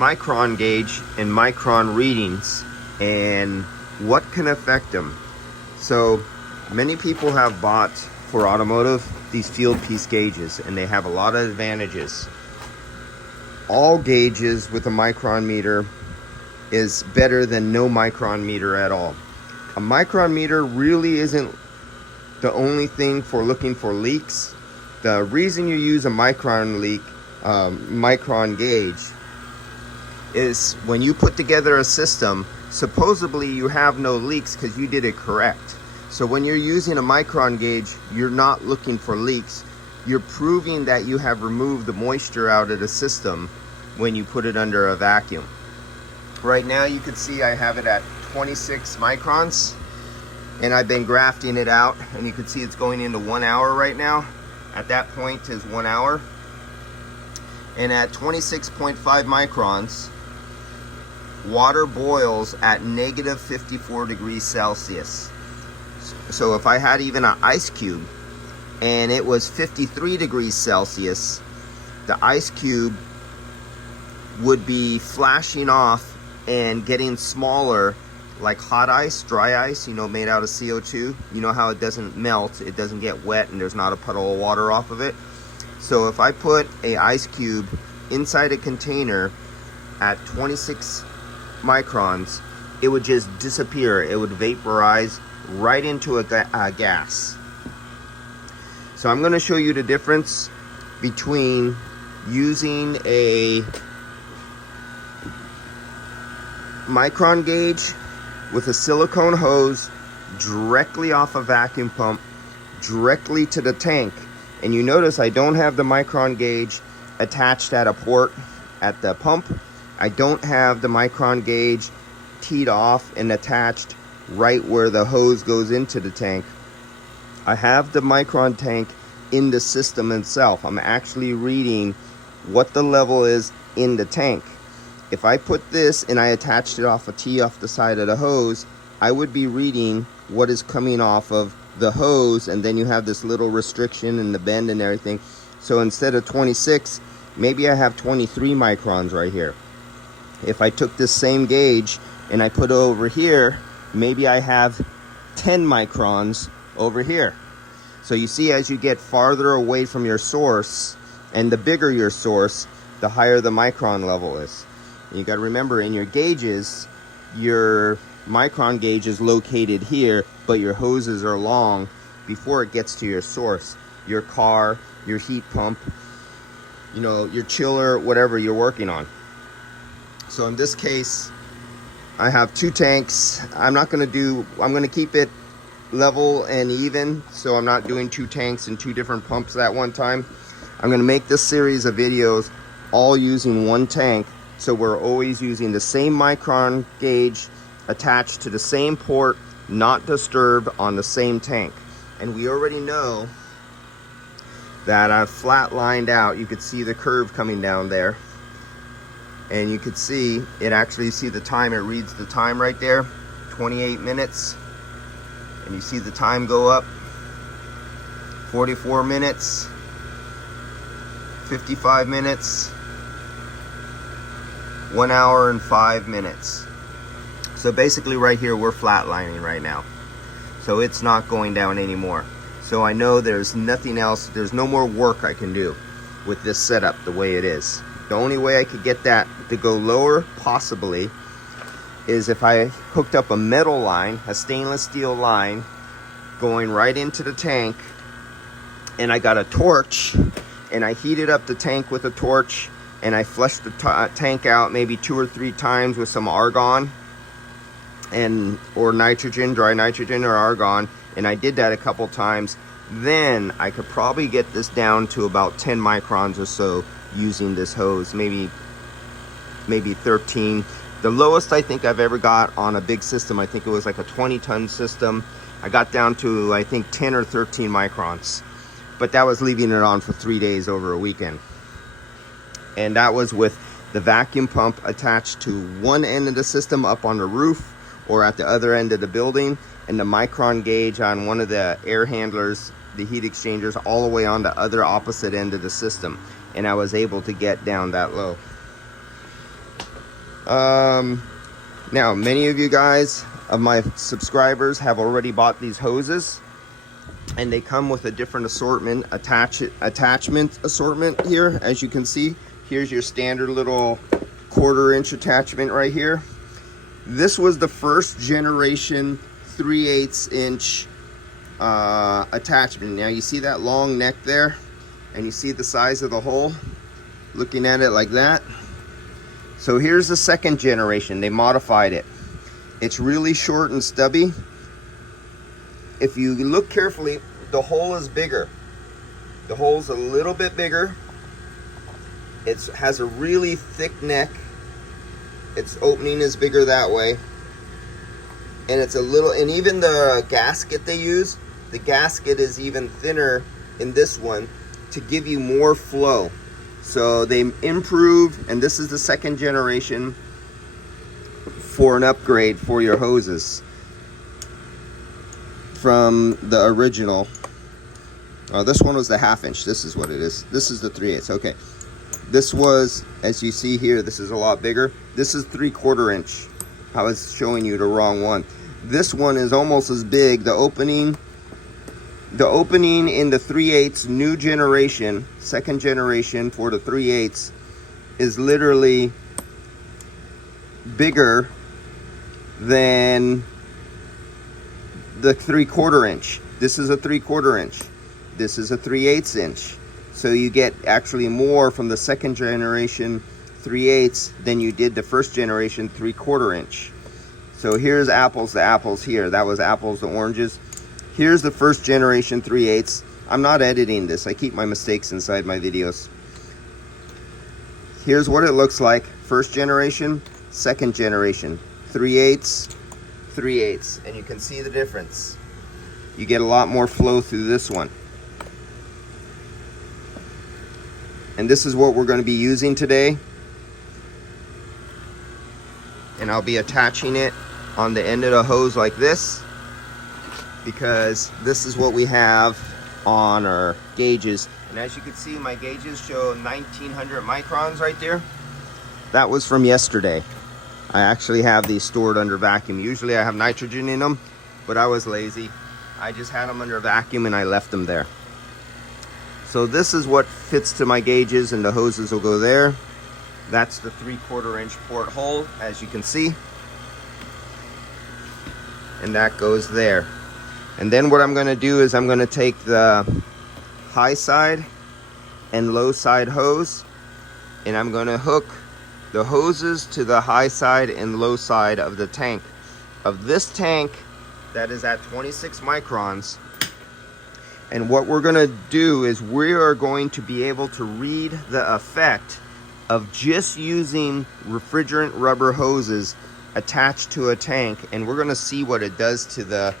micron gauge and micron readings and what can affect them. So many people have bought for automotive these field piece gauges, and they have a lot of advantages. All gauges with a micron meter is better than no micron meter at all. A micron meter really isn't the only thing for looking for leaks. The reason you use a micron gauge is when you put together a system, supposedly you have no leaks because you did it correct. So when you're using a micron gauge, you're not looking for leaks. You're proving that you have removed the moisture out of the system when you put it under a vacuum. Right now you can see I have it at 26 microns, and I've been grafting it out, and you can see it's going into 1 hour right now. At that point is 1 hour. And at 26.5 microns, water boils at negative 54 degrees Celsius. So if I had even an ice cube and it was 53 degrees Celsius, the ice cube would be flashing off and getting smaller like hot ice, dry ice, you know, made out of CO2. You know how it doesn't melt, it doesn't get wet, and there's not a puddle of water off of it. So if I put a ice cube inside a container at 26 microns, it would just disappear. It would vaporize right into a gas. So I'm going to show you the difference between using a micron gauge with a silicone hose directly off a vacuum pump directly to the tank. And you notice I don't have the micron gauge attached at a port at the pump. I don't have the micron gauge teed off and attached right where the hose goes into the tank. I have the micron tank in the system itself. I'm actually reading what the level is in the tank. If I put this and I attached it off a tee off the side of the hose, I would be reading what is coming off of the hose, and then you have this little restriction and the bend and everything. So instead of 26, maybe I have 23 microns right here. If I took this same gauge and I put it over here, maybe I have 10 microns over here. So you see, as you get farther away from your source, and the bigger your source, the higher the micron level is. And you got to remember, in your gauges, your micron gauge is located here, but your hoses are long before it gets to your source. Your car, your heat pump, you know, your chiller, whatever you're working on. So in this case, I have two tanks. I'm going to keep it level and even, so I'm not doing two tanks and two different pumps at one time. I'm going to make this series of videos all using one tank, so we're always using the same micron gauge attached to the same port, not disturbed, on the same tank. And we already know that I've flat lined out. You could see the curve coming down there, and you could see it actually, see the time, it reads the time right there, 28 minutes, and you see the time go up, 44 minutes, 55 minutes, 1 hour and 5 minutes. So basically right here we're flatlining right now, so it's not going down anymore. So I know there's nothing else, there's no more work I can do with this setup the way it is. The only way I could get that to go lower, possibly, is if I hooked up a metal line, a stainless steel line, going right into the tank, and I got a torch, and I heated up the tank with a torch, and I flushed the tank out maybe 2 or 3 times with some argon, or nitrogen, dry nitrogen or argon, and I did that a couple times. Then I could probably get this down to about 10 microns or so using this hose, maybe 13. The lowest I think I've ever got on a big system, I think it was like a 20-ton system, I got down to, I think, 10 or 13 microns. But that was leaving it on for 3 days over a weekend. And that was with the vacuum pump attached to one end of the system up on the roof or at the other end of the building, and the micron gauge on one of the air handlers, the heat exchangers, all the way on the other opposite end of the system. And I was able to get down that low. Now, many of you guys, of my subscribers, have already bought these hoses, and they come with a different assortment, attachment assortment here. As you can see, here's your standard little 1/4" attachment right here. This was the first generation 3/8 inch attachment. Now you see that long neck there, and you see the size of the hole, looking at it like that. So here's the second generation. They modified it. It's really short and stubby. If you look carefully, the hole is bigger. The hole's a little bit bigger. It has a really thick neck. Its opening is bigger that way. And it's a little, and even the gasket they use, the gasket is even thinner in this one to give you more flow. So they improved, and this is the second generation for an upgrade for your hoses from the original. Oh, this one was the 1/2 inch. This is what it is. This is the 3/8. Okay. This was, as you see here, this is a lot bigger. This is 3/4 inch. I was showing you the wrong one. This one is almost as big. The opening in the 3/8 new generation, second generation for the 3/8 is literally bigger than the 3/4 inch. This is a 3/4 inch. This is a 3/8 inch. So you get actually more from the second generation 3/8 than you did the first generation 3/4 inch. So here's apples to apples here. That was apples to oranges. Here's the first generation 3/8. I'm not editing this. I keep my mistakes inside my videos. Here's what it looks like. First generation, second generation. 3/8, 3/8. And you can see the difference. You get a lot more flow through this one. And this is what we're going to be using today. And I'll be attaching it on the end of the hose like this, because this is what we have on our gauges. And as you can see, my gauges show 1900 microns right there. That was from yesterday. I actually have these stored under vacuum. Usually I have nitrogen in them, but I was lazy. I just had them under vacuum and I left them there. So this is what fits to my gauges, and the hoses will go there. That's the 3/4 inch port hole, as you can see. And that goes there. And then what I'm going to do is I'm going to take the high side and low side hose, and I'm going to hook the hoses to the high side and low side of the tank. Of this tank that is at 26 microns. And what we're going to do is we are going to be able to read the effect of just using refrigerant rubber hoses attached to a tank, and we're going to see what it does to the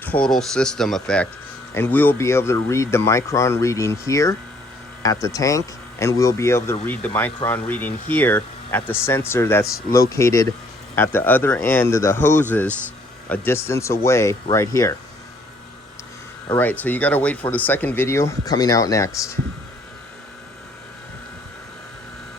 total system effect. And we'll be able to read the micron reading here at the tank, and we'll be able to read the micron reading here at the sensor that's located at the other end of the hoses, a distance away right here. All right, so you got to wait for the second video coming out next.